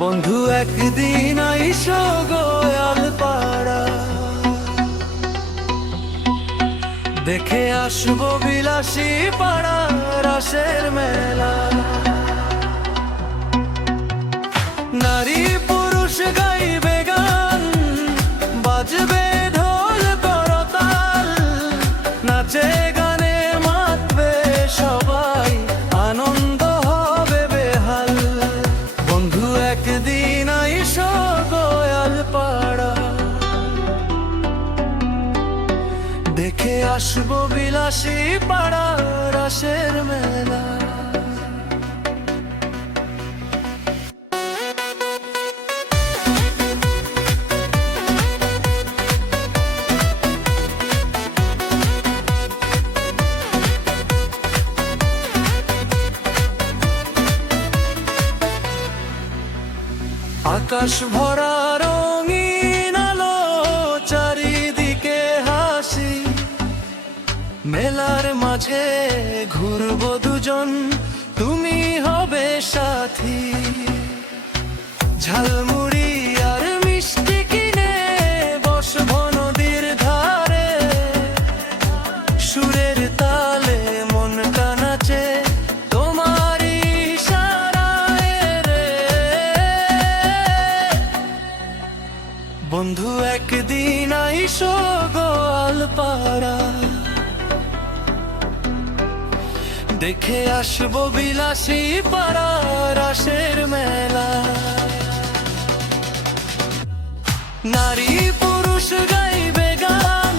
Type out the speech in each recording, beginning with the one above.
বন্ধু একদিন আইসো গোয়াল পাড়া, দেখে আসবো বিলাসী পাড়া রাসের মেলা। নারী পুরুষ গাইবে গান, বাজবে ঢোল করতাল, নাচে গানে মাতবে সবাই, আনন্দ হবে বেহাল। বন্ধু একদিন আইসো গোয়াল পাড়া, দেখে আসবো বিলাসী পাড়া রাসের মেলা। আকাশ ভরা রঙিন আলো, চারিদিকে হাসি, মেলার মাঝে ঘুরবো দুজন, তুমি হবে সাথী। ঝালমুড়ি আর মিষ্টি কিনে বসবো নদীর ধারে, সুরের তালে মনটা নাচে তোমারই ইশারায় রে। বন্ধু একদিন আইসো গোয়াল পাড়া, দেখে আসবো বিলাসী পাড়া রাসের মেলা। নারী পুরুষ গাইবে গান,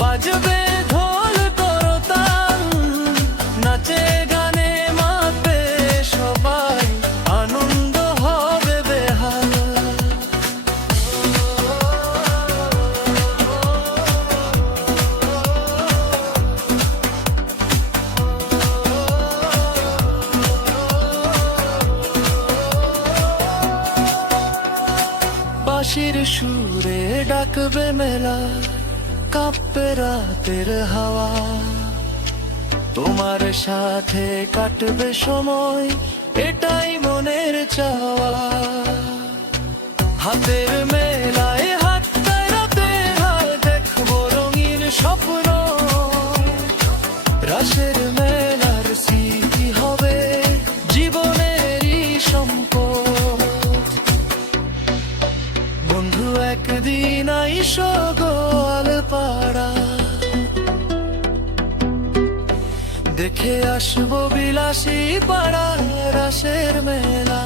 বাজবে ঢোল করতাল, নাচে গানে মাতবে সবাই, আনন্দ হবে বেহাল। বাঁশির সুরে ডাকবে মেলা, কাঁপবে রাতের হাওয়া, তোমার সাথে কাটবে সময়, এটাই মনের চাওয়া। হাতের মেলায় হাত মেলাতে হাত, দেখবো রঙিন স্বপ্ন, রাসের মেলার স্মৃতি হবে জীবনেরই সম্পদ। বন্ধু একদিন আইসো গোয়াল পাড়া, দেখে আসবো বিলাসী পাড়া রাসের মেলা।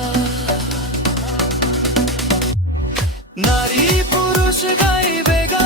নারী পুরুষ গাইবে গান,